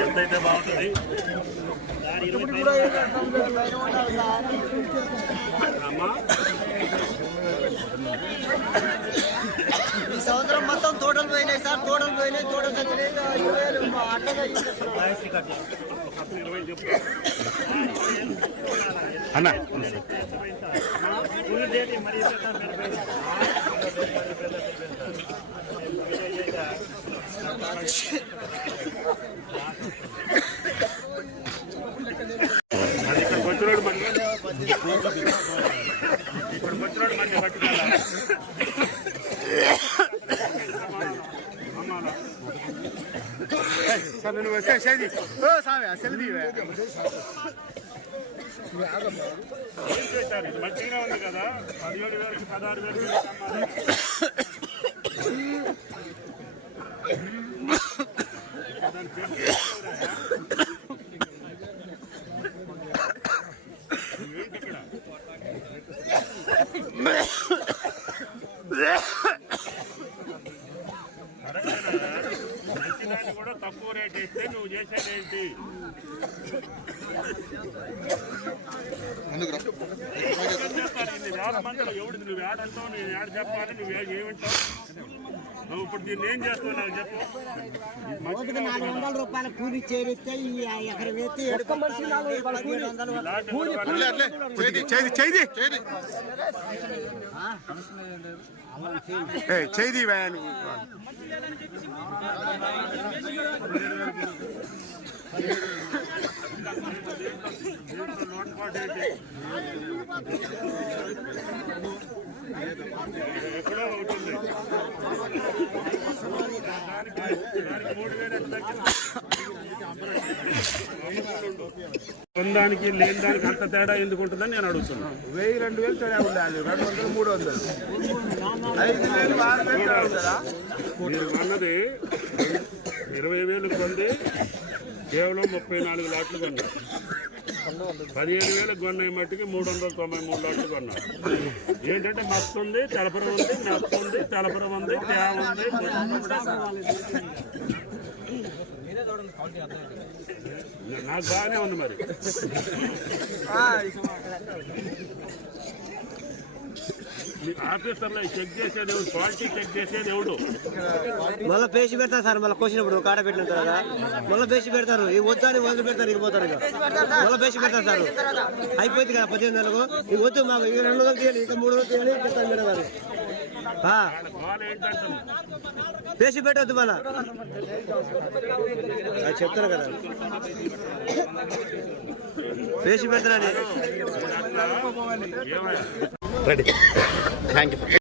ఎంతైతే బాగుంటుంది. ఈ సంవత్సరం మొత్తం తోటలు పోయినాయి సార్, తోటలు పోయినాయి, తోటలు చచ్చినాయి. అన్న బొచ్చురోడు మంది ఇప్పుడు బొచ్చురోడు మంది పట్టుకోవాలి. ఇది మంచిగా ఉంది కదా. 17,000 16,000 మంచిదాన్ని కూడా తక్కువ రేట్ ఇస్తే నువ్వు చేసేదేంటి? వేల మందిలో ఎవడు నువ్వు ఏడంటావు, నేను ఏడు చెప్పాలి, నువ్వు ఏమంటావు? నువ్వు ఇప్పుడు దీన్ని ఏం చేస్తావు నాకు చెప్పు. 400 రూపాయల కూలి చేరిస్తే ఎకరం వేస్తే చేయి ఎక్కడో అవుతుంది. పొందానికి లేని దానికి అంత తేడా ఎందుకు ఉంటుందని నేను అడుగుతున్నాను. 1000 2000 తేడా ఉండాలి. 200 300 5,000 మీరు అన్నది 20,000 కొంది కేవలం 34 లాట్లు కొన్నారు. 15,000 కొన్నాయి మట్టికి 393 లాట్లు కొన్నారు. ఏంటంటే మస్తు ఉంది, తెలపరం ఉంది, మెత్త ఉంది, తెలపరం ఉంది, తేవ ఉంది. నాకు బాగానే ఉంది. మరి ఆఫీసర్లో చెక్ చేసేది ఎవడు? క్వాలిటీ చెక్ చేసేది ఎవడు? మళ్ళీ పేసి పెడతారు సార్. మళ్ళీ కోసినప్పుడు కాడ పెట్టిన తర్వాత మళ్ళీ పేసి పెడతారు. ఈ వద్దని వదిలి పెడతారు, ఇరిపోతారు. ఇక మళ్ళీ పేసి పెడతారు సార్. అయిపోయింది కదా 18 నెలలకు. ఇక వద్దు మాకు ఇక 200 తీయాలి, ఇక 300 తీయాలి చెప్తాను మేడం గారు. పేసి పెట్టవద్దు మళ్ళా చెప్తారు కదా, పేసి పెడతారని. రెడీ. Thank you.